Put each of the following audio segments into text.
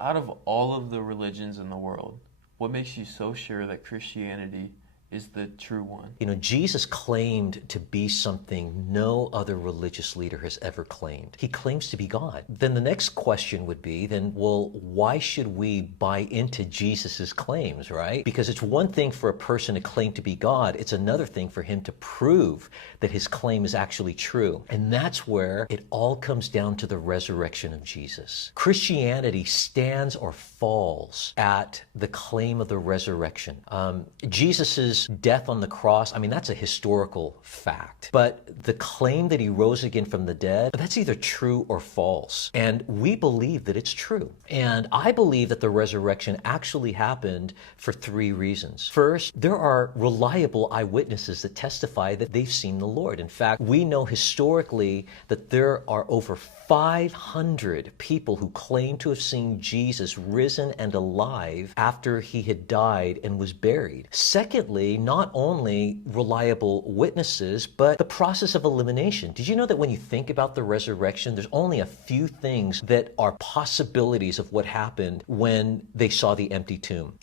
Out of all of the religions in the world, what makes you so sure that Christianity is the true one? You know, Jesus claimed to be something no other religious leader has ever claimed. He claims to be God. Then the next question would be, then, well, why should we buy into Jesus's claims, right? Because it's one thing for a person to claim to be God. It's another thing for him to prove that his claim is actually true. And that's where it all comes down to the resurrection of Jesus. Christianity stands or falls at the claim of the resurrection. Jesus's death on the cross, I mean, that's a historical fact. But the claim that he rose again from the dead, that's either true or false. And we believe that it's true. And I believe that the resurrection actually happened for three reasons. First, there are reliable eyewitnesses that testify that they've seen the Lord. In fact, we know historically that there are over 500 people who claim to have seen Jesus risen and alive after he had died and was buried. Secondly, not only reliable witnesses, but the process of elimination. Did you know that when you think about the resurrection, there's only a few things that are possibilities of what happened when they saw the empty tomb?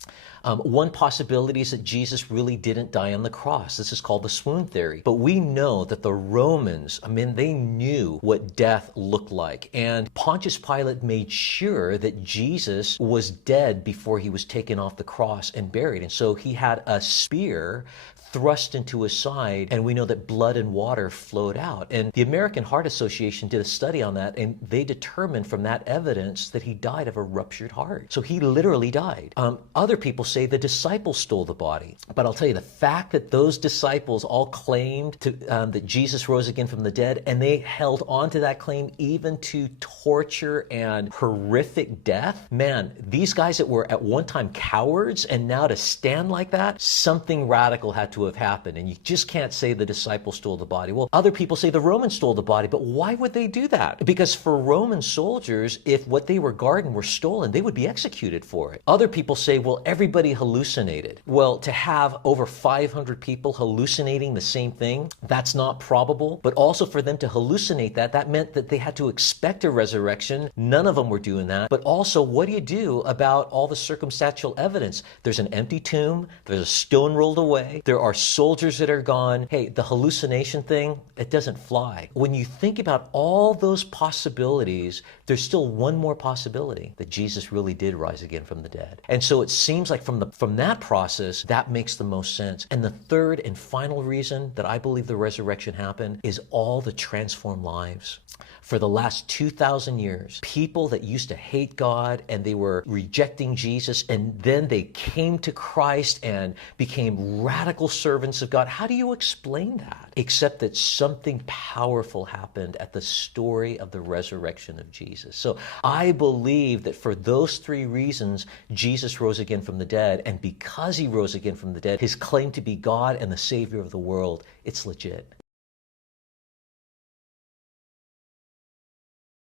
One possibility is that Jesus really didn't die on the cross. This is called the swoon theory. But we know that the Romans, I mean, they knew what death looked like. And Pontius Pilate made sure that Jesus was dead before he was taken off the cross and buried. And so he had a spear thrust into his side, and we know that blood and water flowed out. And the American Heart Association did a study on that, and they determined from that evidence that he died of a ruptured heart. So he literally died. Other people say the disciples stole the body. But I'll tell you, the fact that those disciples all claimed that Jesus rose again from the dead, and they held on to that claim even to torture and horrific death, man, these guys that were at one time cowards, and now to stand like that, something radical had to have happened. And you just can't say the disciples stole the body. Well, other people say the Romans stole the body, but why would they do that? Because for Roman soldiers, if what they were guarding were stolen, they would be executed for it. Other people say, well, everybody hallucinated. Well, to have over 500 people hallucinating the same thing, that's not probable. But also for them to hallucinate that, that meant that they had to expect a resurrection. None of them were doing that. But also, what do you do about all the circumstantial evidence? There's an empty tomb. There's a stone rolled away. There are soldiers that are gone. Hey, the hallucination thing, it doesn't fly. When you think about all those possibilities, there's still one more possibility, that Jesus really did rise again from the dead. And so it seems like from that process, that makes the most sense. And the third and final reason that I believe the resurrection happened is all the transformed lives. For the last 2,000 years, people that used to hate God and they were rejecting Jesus, and then they came to Christ and became radical servants of God. How do you explain that? Except that something powerful happened at the story of the resurrection of Jesus. So I believe that for those three reasons, Jesus rose again from the dead. And because he rose again from the dead, his claim to be God and the Savior of the world, it's legit.